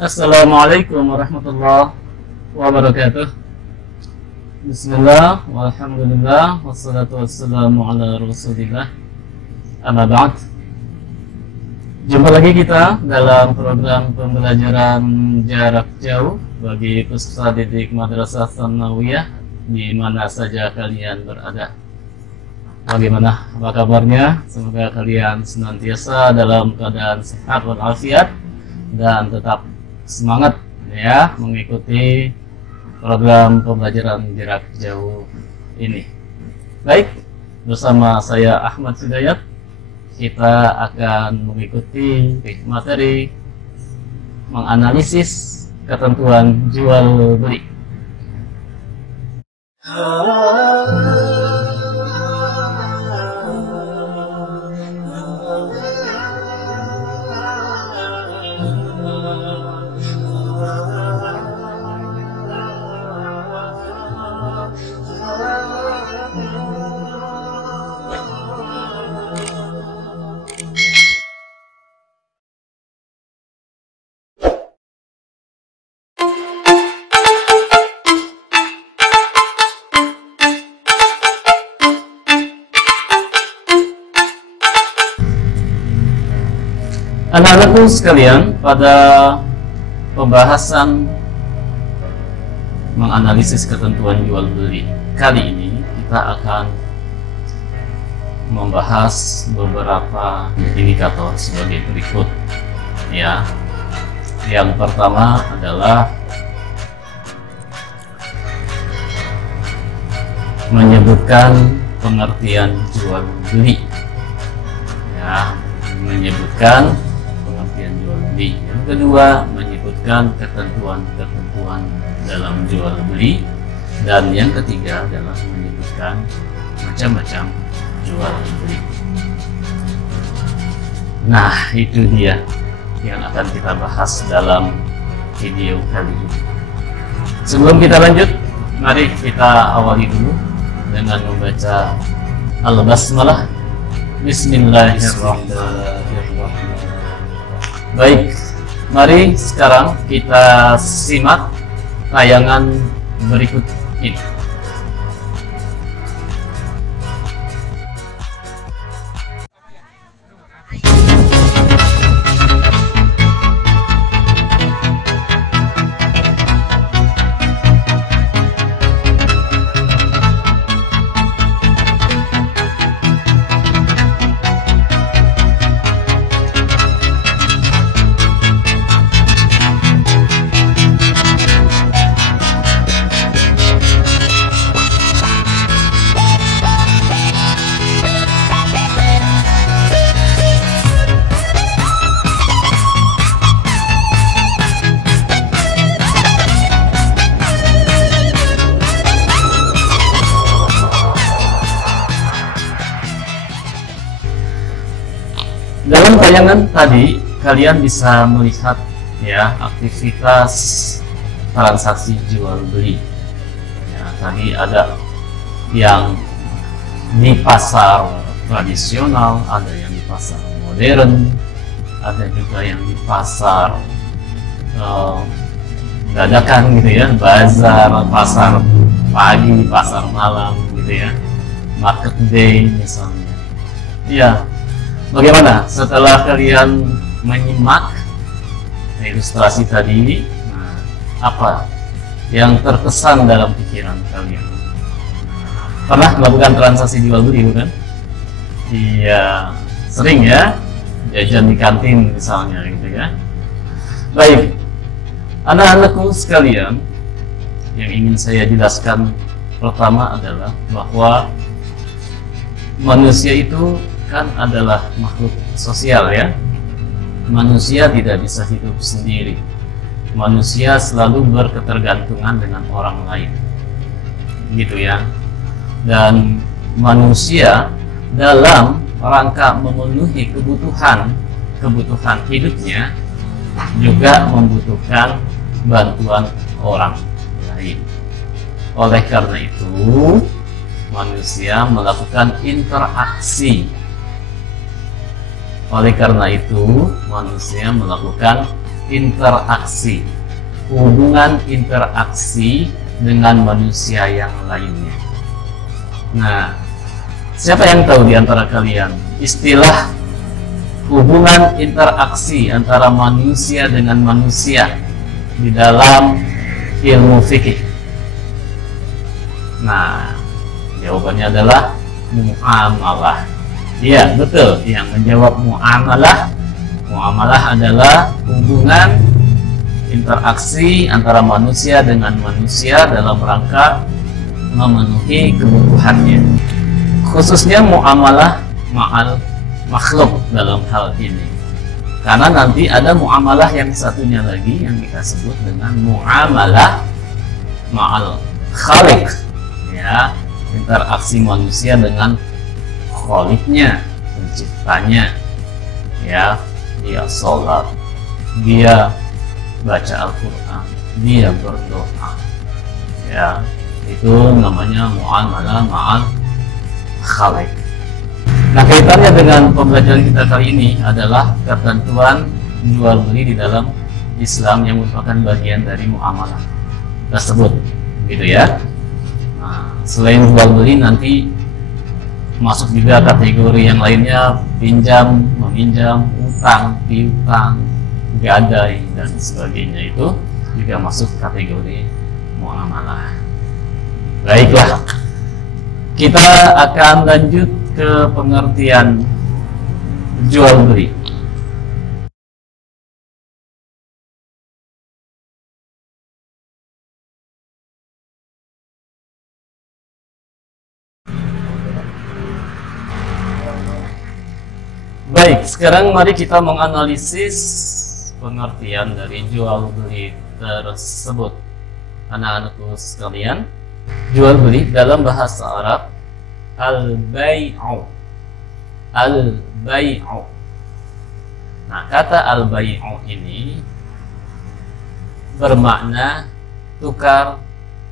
Assalamualaikum warahmatullahi wabarakatuh. Bismillah, walhamdulillah, wassalatu wassalamu ala rasulillah. Amma ba'd. Jumpa lagi kita dalam program pembelajaran jarak jauh bagi peserta didik Madrasah Tsanawiyah di mana saja kalian berada. Bagaimana apa kabarnya? Semoga kalian senantiasa dalam keadaan sehat walafiat dan tetap semangat ya mengikuti program pembelajaran jarak jauh ini. Baik, bersama saya Ahmad Hidayat, kita akan mengikuti materi menganalisis ketentuan jual beli. Anak-anakku sekalian, pada pembahasan menganalisis ketentuan jual beli kali ini kita akan membahas beberapa indikator sebagai berikut ya. Yang pertama adalah menyebutkan pengertian jual beli ya, menyebutkan jual beli. Yang kedua, menyebutkan ketentuan-ketentuan dalam jual beli, dan yang ketiga adalah menyebutkan macam-macam jual beli. Nah, itu dia yang akan kita bahas dalam video kali ini. Sebelum kita lanjut, mari kita awali dulu dengan membaca Al-Basmalah. Bismillahirrahmanirrahim. Baik, mari sekarang kita simak tayangan berikut ini. Dalam tayangan tadi kalian bisa melihat ya aktivitas transaksi jual beli. Ya, tadi ada yang di pasar tradisional, ada yang di pasar modern, ada juga yang di pasar dadakan gitu ya, bazar, pasar pagi, pasar malam gitu ya, market day misalnya. Iya. Bagaimana setelah kalian menyimak ilustrasi tadi, apa yang terkesan dalam pikiran kalian? Pernah melakukan transaksi jual beli bukan? Iya, sering ya, jajan di kantin misalnya gitu ya. Baik, anak-anakku sekalian, yang ingin saya jelaskan pertama adalah bahwa manusia itu kan adalah makhluk sosial ya. Manusia tidak bisa hidup sendiri. Manusia selalu berketergantungan dengan orang lain. Gitu ya. Dan manusia dalam rangka memenuhi kebutuhan hidupnya juga membutuhkan bantuan orang lain. Oleh karena itu, manusia melakukan interaksi interaksi, hubungan interaksi dengan manusia yang lainnya. Nah, siapa yang tahu di antara kalian istilah hubungan interaksi antara manusia dengan manusia di dalam ilmu fikih? Nah, jawabannya adalah muamalah. Iya, betul. Yang menjawab muamalah. Muamalah adalah hubungan interaksi antara manusia dengan manusia dalam rangka memenuhi kebutuhannya. Khususnya muamalah ma'al makhluk dalam hal ini. Karena nanti ada muamalah yang satunya lagi yang kita sebut dengan muamalah ma'al khaliq, ya, interaksi manusia dengan khaliknya, penciptanya, ya. Dia sholat, dia baca Al-Quran, dia berdoa, ya, itu namanya muamalah ma'al khaliq. Nah, kaitannya dengan pembelajaran kita kali ini adalah ketentuan jual beli di dalam Islam yang merupakan bagian dari muamalah tersebut, gitu ya. Nah, selain jual beli nanti masuk juga kategori yang lainnya, pinjam, meminjam, utang, piutang, gadai, dan sebagainya, itu juga masuk kategori muamalah. Baiklah, kita akan lanjut ke pengertian jual beli. Baik, sekarang mari kita menganalisis pengertian dari jual beli tersebut. Anak-anakku sekalian, jual beli dalam bahasa Arab al-bai'u. Al-bai'u. Nah, kata al-bai'u ini bermakna tukar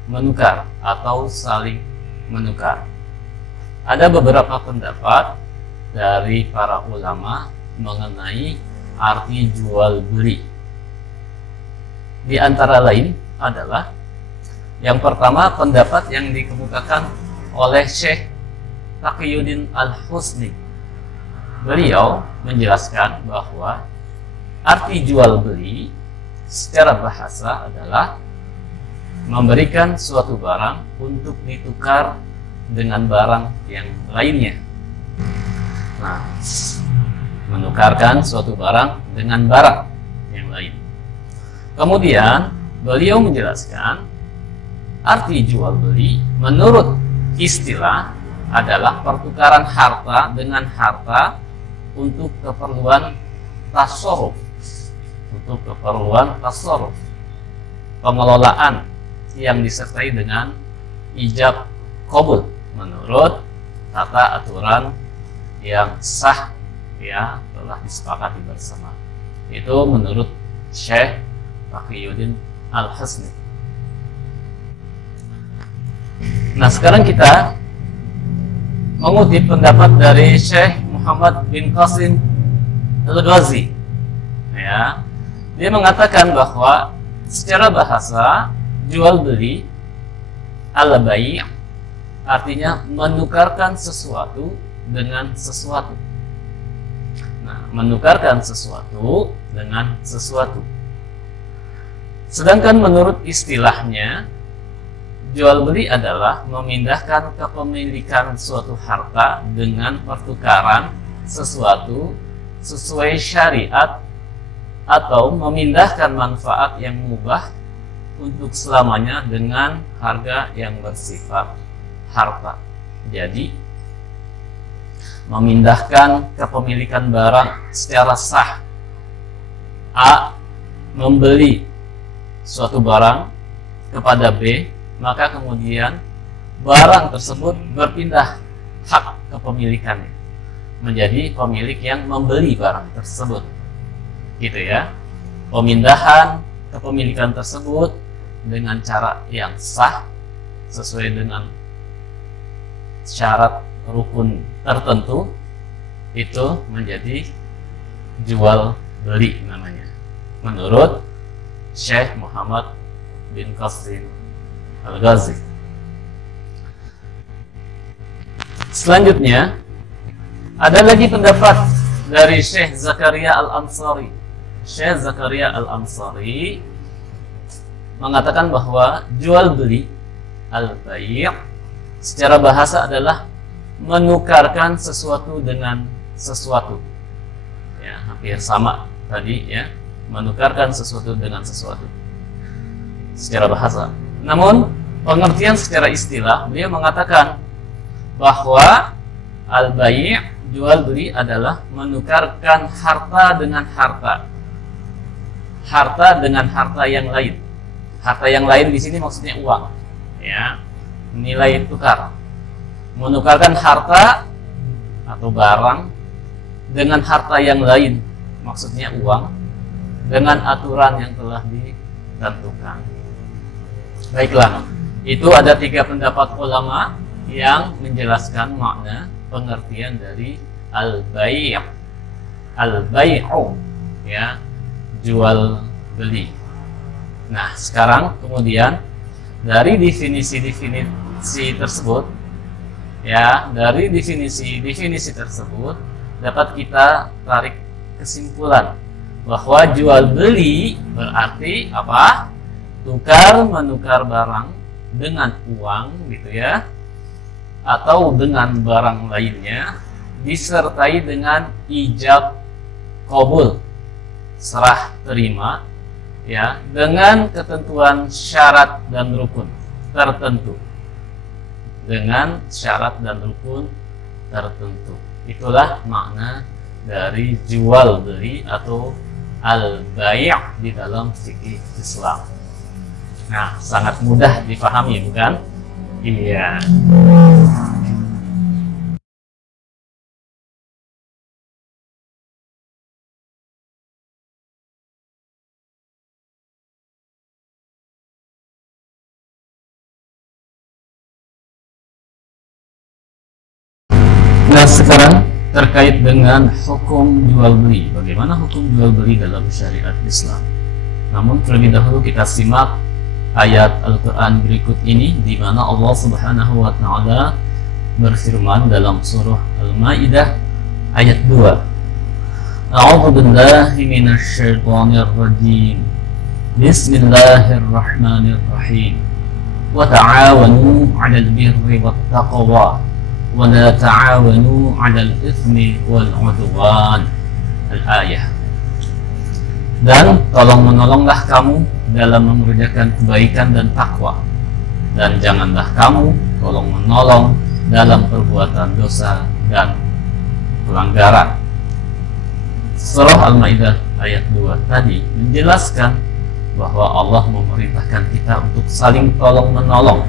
menukar atau saling menukar. Ada beberapa pendapat dari para ulama mengenai arti jual beli. Di antara lain adalah yang pertama, pendapat yang dikemukakan oleh Syekh Taqiyuddin Al-Husni. Beliau menjelaskan bahwa arti jual beli secara bahasa adalah memberikan suatu barang untuk ditukar dengan barang yang lainnya. Nah, menukarkan suatu barang dengan barang yang lain. Kemudian beliau menjelaskan arti jual beli menurut istilah adalah pertukaran harta dengan harta untuk keperluan tasarruf, pengelolaan yang disertai dengan ijab qabul menurut tata aturan yang sah, ya, telah disepakati bersama. Itu menurut Syekh Taqiyuddin Al-Husni. Nah, sekarang kita mengutip pendapat dari Syekh Muhammad bin Qasim Al-Ghazi, ya. Dia mengatakan bahwa secara bahasa jual beli al-bai' artinya menukarkan sesuatu dengan sesuatu. Nah, menukarkan sesuatu dengan sesuatu. Sedangkan menurut istilahnya, jual beli adalah memindahkan kepemilikan suatu harta dengan pertukaran sesuatu sesuai syariat atau memindahkan manfaat yang mubah untuk selamanya dengan harga yang bersifat harta. Jadi memindahkan kepemilikan barang secara sah. A membeli suatu barang kepada B, maka kemudian barang tersebut berpindah hak kepemilikannya menjadi pemilik yang membeli barang tersebut, gitu ya. Pemindahan kepemilikan tersebut dengan cara yang sah sesuai dengan syarat rukun tertentu, itu menjadi jual beli namanya. menurut Syekh Muhammad bin Qasim Al-Ghazi. Selanjutnya ada lagi pendapat dari Syekh Zakaria Al-Ansari. Syekh Zakaria Al-Ansari mengatakan bahwa jual beli al-bai' secara bahasa adalah menukarkan sesuatu dengan sesuatu. Ya, hampir sama tadi ya, menukarkan sesuatu dengan sesuatu secara bahasa. Namun pengertian secara istilah, beliau mengatakan bahwa al-bai' jual beli adalah menukarkan harta dengan harta, harta dengan harta yang lain. Harta yang lain di sini maksudnya uang, ya, nilai tukar. Menukarkan harta atau barang dengan harta yang lain, maksudnya uang, dengan aturan yang telah ditentukan. Baiklah, itu ada 3 pendapat ulama yang menjelaskan makna pengertian dari al-bai'. Al-bai'u, ya, jual beli. Nah, sekarang kemudian dari definisi tersebut, ya, dari definisi tersebut dapat kita tarik kesimpulan bahwa jual beli berarti apa? Tukar menukar barang dengan uang, gitu ya, atau dengan barang lainnya, disertai dengan ijab qabul, serah terima, ya, dengan ketentuan syarat dan rukun tertentu. Dengan syarat dan rukun tertentu. Itulah makna dari jual beli atau al-bai' di dalam fikih Islam. Nah, sangat mudah dipahami, bukan? Iya. Nah, sekarang terkait dengan hukum jual beli. Bagaimana hukum jual beli dalam syariat Islam? Namun terlebih dahulu kita simak ayat Al-Quran berikut ini, di mana Allah Subhanahu wa Ta'ala berfirman dalam surah Al-Maidah ayat 2. A'udzu billahi minasy syaithanir rajim. Bismillahirrahmanirrahim. Wa ta'awanu 'alal birri wat taqwa wa la ta'awanu 'alal itsmi wal 'udwan. Al-ayah. Dan tolong menolonglah kamu dalam mengerjakan kebaikan dan takwa, dan janganlah kamu tolong menolong dalam perbuatan dosa dan pelanggaran. Surah Al-Maidah ayat 2 tadi menjelaskan bahwa Allah memerintahkan kita untuk saling tolong menolong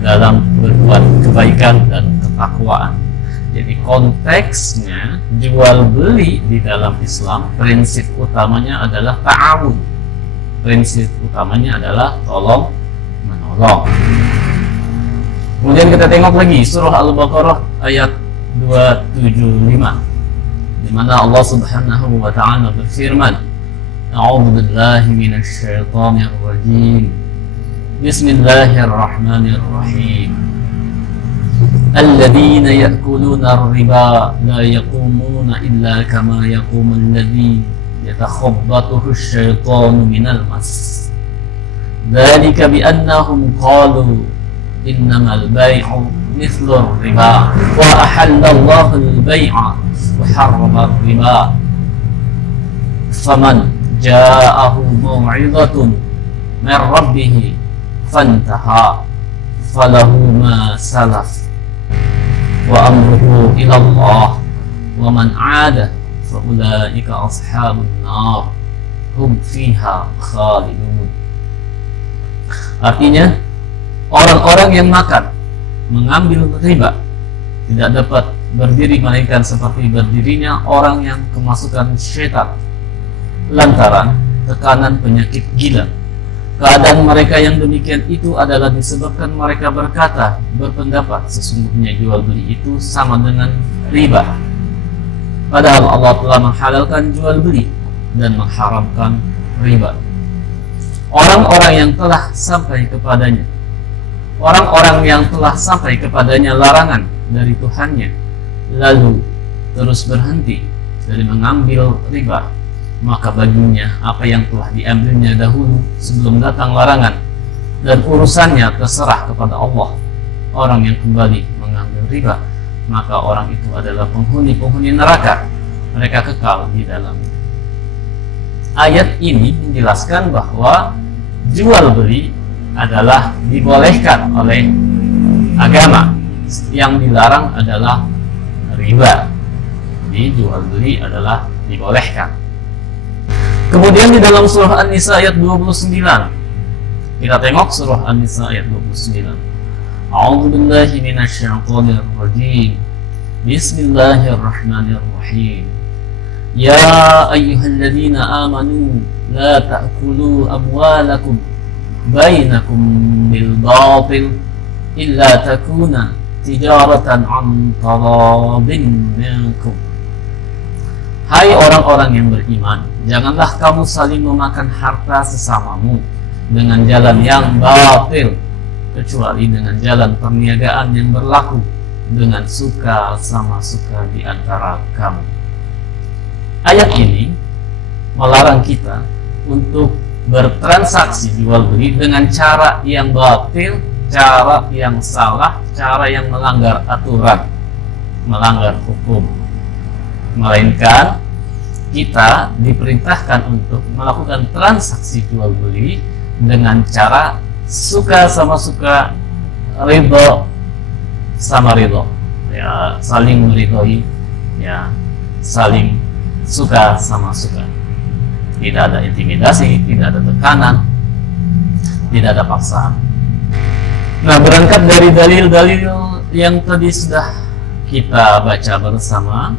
dalam berbuat kebaikan dan ketakwaan. Jadi konteksnya jual beli di dalam Islam, prinsip utamanya adalah ta'awun. Prinsip utamanya adalah tolong menolong. Kemudian kita tengok lagi surah Al-Baqarah ayat 275, di mana Allah Subhanahu wa Ta'ala berfirman, A'udzu billahi minasy syaithanir rajim. Bismillahirrahmanirrahim. Alladzina ya'kuluna ar-riba la yaqumuna illa kama yaqumu alladzi yatakhabbathu asy-syaitanu minal mas. Dzalika bi annahum qalu innamal bai'u mithlu ar-riba wa ahallallahu al-bai'a wa harrama ar-riba. Faman ja'ahu maw'izatun min rabbih fantaha falahu ma salaf wa amruhu ila Allah wa man 'ada fa ulaika ashabun nar hum fiha khalidun. Artinya, orang-orang yang makan mengambil riba tidak dapat berdiri melainkan seperti berdirinya orang yang kemasukan syaitan lantaran tekanan penyakit gila. Keadaan mereka yang demikian itu adalah disebabkan mereka berpendapat sesungguhnya jual beli itu sama dengan riba. Padahal Allah telah menghalalkan jual beli dan mengharamkan riba. Orang-orang yang telah sampai kepadanya, orang-orang yang telah sampai kepadanya larangan dari Tuhannya, lalu terus berhenti dari mengambil riba, maka baginya apa yang telah diambilnya dahulu sebelum datang larangan, dan urusannya terserah kepada Allah. Orang yang kembali mengambil riba, maka orang itu adalah penghuni-penghuni neraka, mereka kekal di dalamnya. Ayat ini menjelaskan bahwa jual beli adalah dibolehkan oleh agama. Yang dilarang adalah riba. Jadi jual beli adalah dibolehkan. Kemudian di dalam surah An-Nisa ayat 29, kita tengok surah An-Nisa ayat 29. A'udzu billahi minasyaitonir rajim. Bismillahirrahmanirrahim. Ya ayyuhalladzina amanu la ta'kulu amwalakum bainakum bil batil illa takuna tijaratan an taradin minkum. Hai orang-orang yang beriman, janganlah kamu saling memakan harta sesamamu dengan jalan yang batil, kecuali dengan jalan perniagaan yang berlaku dengan suka sama suka di antara kamu. Ayat ini melarang kita untuk bertransaksi jual beli dengan cara yang batil, cara yang salah, cara yang melanggar aturan, melanggar hukum. Melainkan kita diperintahkan untuk melakukan transaksi jual beli dengan cara suka sama suka, ridho sama ridho, ya, saling meridhoi, ya, saling suka sama suka. Tidak ada intimidasi, tidak ada tekanan, tidak ada paksaan. Nah, berangkat dari dalil-dalil yang tadi sudah kita baca bersama,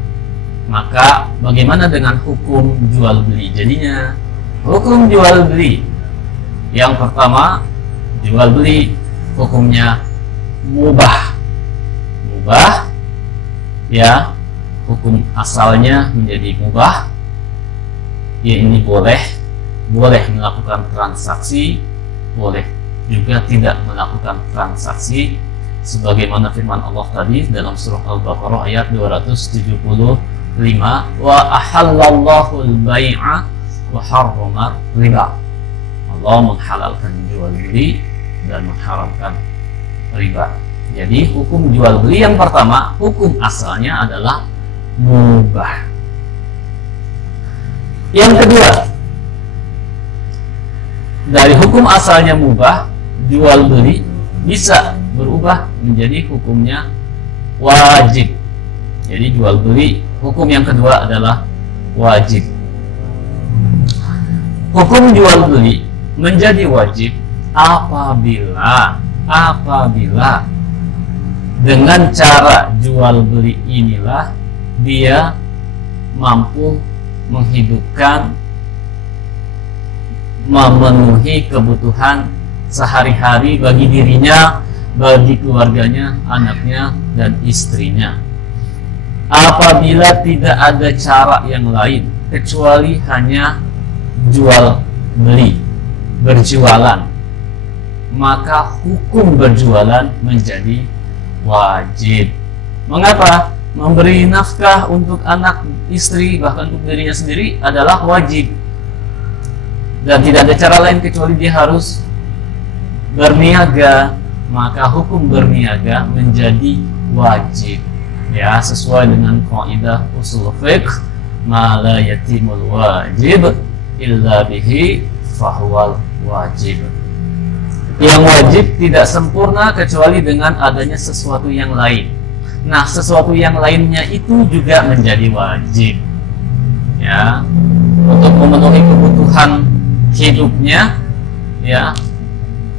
maka bagaimana dengan hukum jual beli? Jadinya hukum jual beli yang pertama, jual beli hukumnya mubah. Mubah, ya, hukum asalnya menjadi mubah, ya, ini boleh melakukan transaksi, boleh juga tidak melakukan transaksi, sebagaimana firman Allah tadi dalam surah Al-Baqarah ayat 275, wa ahallallahu al-bai'a wa harrama riba. Allah menghalalkan jual beli dan mengharamkan riba. Jadi hukum jual beli yang pertama, hukum asalnya adalah mubah. Yang kedua, dari hukum asalnya mubah, jual beli bisa berubah menjadi hukumnya wajib. Jadi jual beli hukum yang kedua adalah wajib. Hukum jual beli menjadi wajib apabila dengan cara jual beli inilah dia mampu menghidupkan, memenuhi kebutuhan sehari-hari bagi dirinya, bagi keluarganya, anaknya, dan istrinya. Apabila tidak ada cara yang lain kecuali hanya jual beli, berjualan, maka hukum berjualan menjadi wajib. Mengapa? Memberi nafkah untuk anak, istri, bahkan untuk dirinya sendiri adalah wajib, dan tidak ada cara lain kecuali dia harus berniaga, maka hukum berniaga menjadi wajib, ya, sesuai dengan kaidah usul fiqh, ma la yatimul wajib illa bihi fahuwal wajib. Yang wajib tidak sempurna kecuali dengan adanya sesuatu yang lain. Nah, sesuatu yang lainnya itu juga menjadi wajib, ya, untuk memenuhi kebutuhan hidupnya, ya,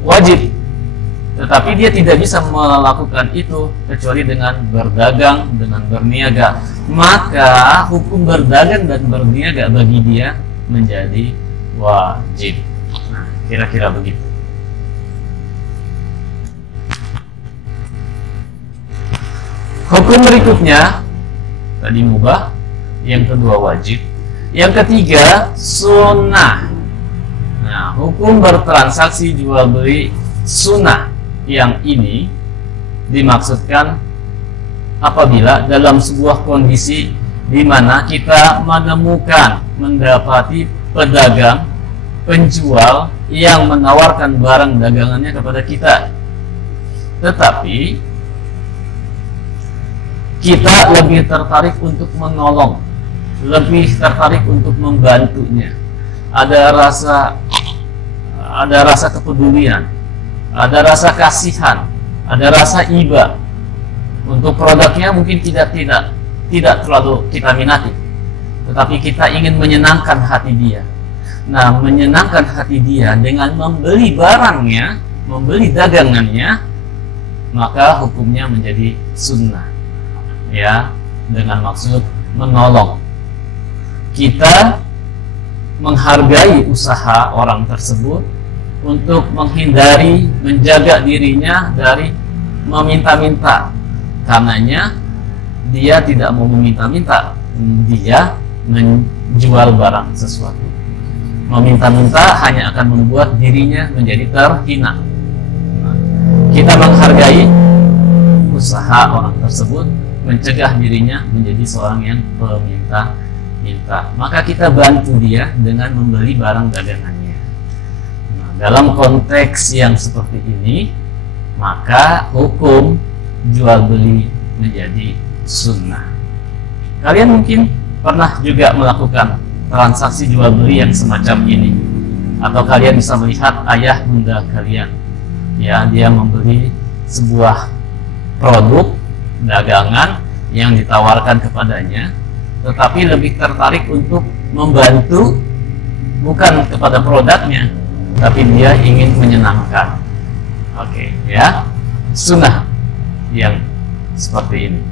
wajib. Tetapi dia tidak bisa melakukan itu kecuali dengan berdagang, dengan berniaga. Maka hukum berdagang dan berniaga bagi dia menjadi wajib. Nah, kira-kira begitu. Hukum berikutnya tadi mubah, yang kedua wajib, yang ketiga sunnah. Nah, hukum bertransaksi jual beli sunnah yang ini dimaksudkan apabila dalam sebuah kondisi di mana kita mendapati pedagang, penjual yang menawarkan barang dagangannya kepada kita, tetapi kita lebih tertarik untuk menolong, lebih tertarik untuk membantunya. Ada rasa kepedulian, ada rasa kasihan, ada rasa iba. Untuk produknya mungkin tidak terlalu kita minati, tetapi kita ingin menyenangkan hati dia. Nah, menyenangkan hati dia dengan membeli barangnya, membeli dagangannya, maka hukumnya menjadi sunnah, ya, dengan maksud menolong. Kita menghargai usaha orang tersebut untuk menghindari, menjaga dirinya dari meminta-minta. Karenanya dia tidak mau meminta-minta, dia menjual barang sesuatu. Meminta-minta hanya akan membuat dirinya menjadi terhina. Nah, kita menghargai usaha orang tersebut, mencegah dirinya menjadi seorang yang peminta-minta. Maka kita bantu dia dengan membeli barang dagangannya. Nah, dalam konteks yang seperti ini, maka hukum jual beli menjadi sunnah. Kalian mungkin pernah juga melakukan transaksi jual beli yang semacam ini, atau kalian bisa melihat ayah bunda kalian, ya, dia membeli sebuah produk dagangan yang ditawarkan kepadanya, tetapi lebih tertarik untuk membantu, bukan kepada produknya, tapi dia ingin menyenangkan. Oke, ya, sunnah yang seperti ini.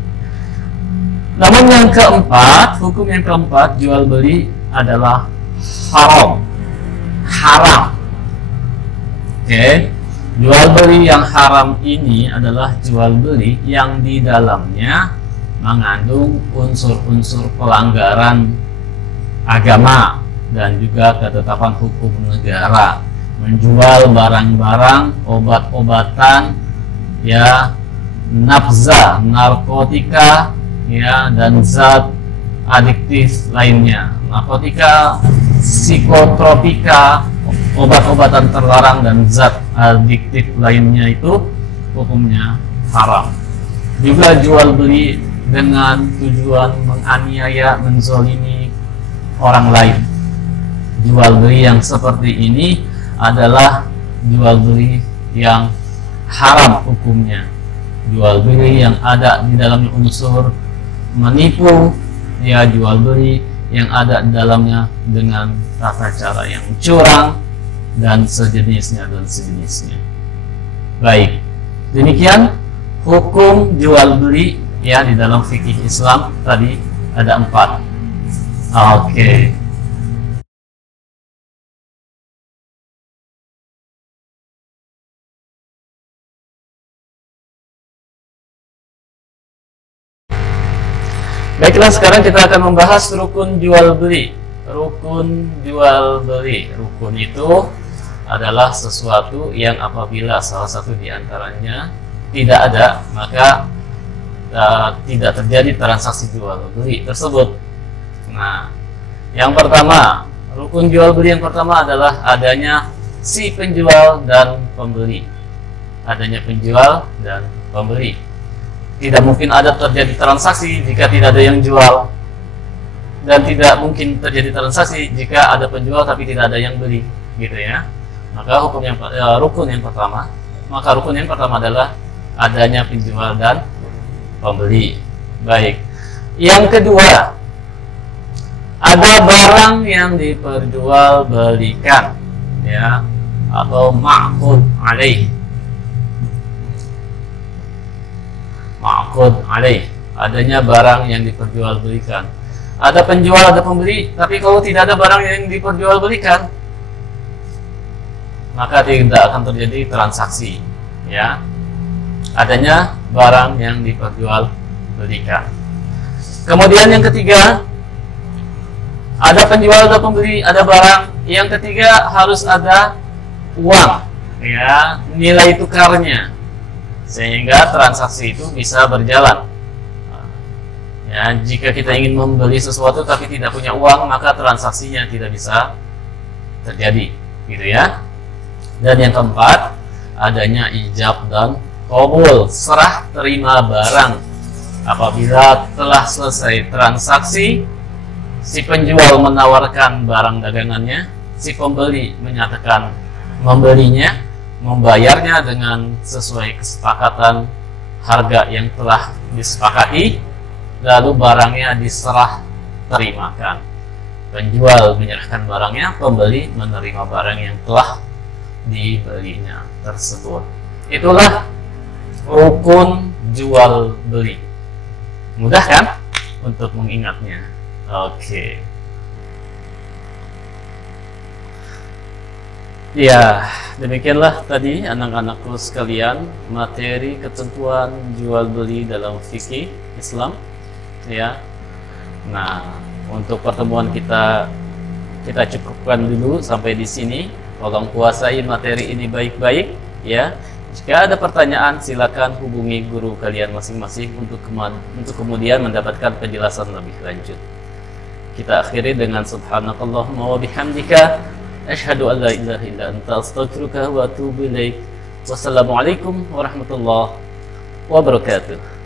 Namun yang keempat, hukum yang keempat, jual beli adalah haram. Oke, jual beli yang haram ini adalah jual beli yang di dalamnya mengandung unsur-unsur pelanggaran agama dan juga ketetapan hukum negara. Menjual barang-barang, obat-obatan, ya, nafza, narkotika, ya, dan zat adiktif lainnya, narkotika, psikotropika, obat-obatan terlarang dan zat adiktif lainnya, itu hukumnya haram. Juga jual beli dengan tujuan menganiaya, menzolimi orang lain. Jual beli yang seperti ini adalah jual beli yang haram hukumnya. Jual beli yang ada di dalamnya unsur menipu, ya, jual beli yang ada di dalamnya dengan tata cara yang curang dan sejenisnya. Baik, demikian hukum jual beli, ya, di dalam fikih Islam tadi ada 4. Oke. Baiklah, sekarang kita akan membahas rukun jual beli. Rukun jual beli. Rukun itu adalah sesuatu yang apabila salah satu di antaranya tidak ada, maka tidak terjadi transaksi jual beli tersebut. Nah, yang pertama, rukun jual beli yang pertama adalah adanya si penjual dan pembeli. Adanya penjual dan pembeli. Tidak mungkin ada terjadi transaksi jika tidak ada yang jual, dan tidak mungkin terjadi transaksi jika ada penjual tapi tidak ada yang beli, gitu ya. Maka rukun yang pertama adalah adanya penjual dan pembeli. Baik. Yang kedua, ada barang yang diperjualbelikan, ya, atau ma'qud alaih. Ma'qud alaih, adanya barang yang diperjualbelikan. Ada penjual, ada pembeli, tapi kalau tidak ada barang yang diperjualbelikan, maka tidak akan terjadi transaksi, ya. Adanya barang yang diperjualbelikan. Kemudian yang ketiga, ada penjual, ada pembeli, ada barang Yang ketiga, harus ada uang, ya, nilai tukarnya, sehingga transaksi itu bisa berjalan. Ya, jika kita ingin membeli sesuatu tapi tidak punya uang, maka transaksinya tidak bisa terjadi, gitu ya. Dan yang keempat, adanya ijab dan qabul, serah terima barang. Apabila telah selesai transaksi, si penjual menawarkan barang dagangannya, si pembeli menyatakan membelinya, membayarnya dengan sesuai kesepakatan harga yang telah disepakati, lalu barangnya diserah terimakan. Penjual menyerahkan barangnya, pembeli menerima barang yang telah dibelinya tersebut. Itulah rukun jual beli. Mudah kan untuk mengingatnya? Oke. Ya, demikianlah tadi anak-anakku sekalian materi ketentuan jual beli dalam fikih Islam. Ya. Nah, untuk pertemuan kita cukupkan dulu sampai di sini. Tolong kuasai materi ini baik-baik, ya. Jika ada pertanyaan, silakan hubungi guru kalian masing-masing untuk kemudian mendapatkan penjelasan lebih lanjut. Kita akhiri dengan subhanakallahumma wa bihamdika asyhadu an la ilaha illa anta astaghfiruka wa atubu ilaik. Wassalamualaikum warahmatullahi wabarakatuh.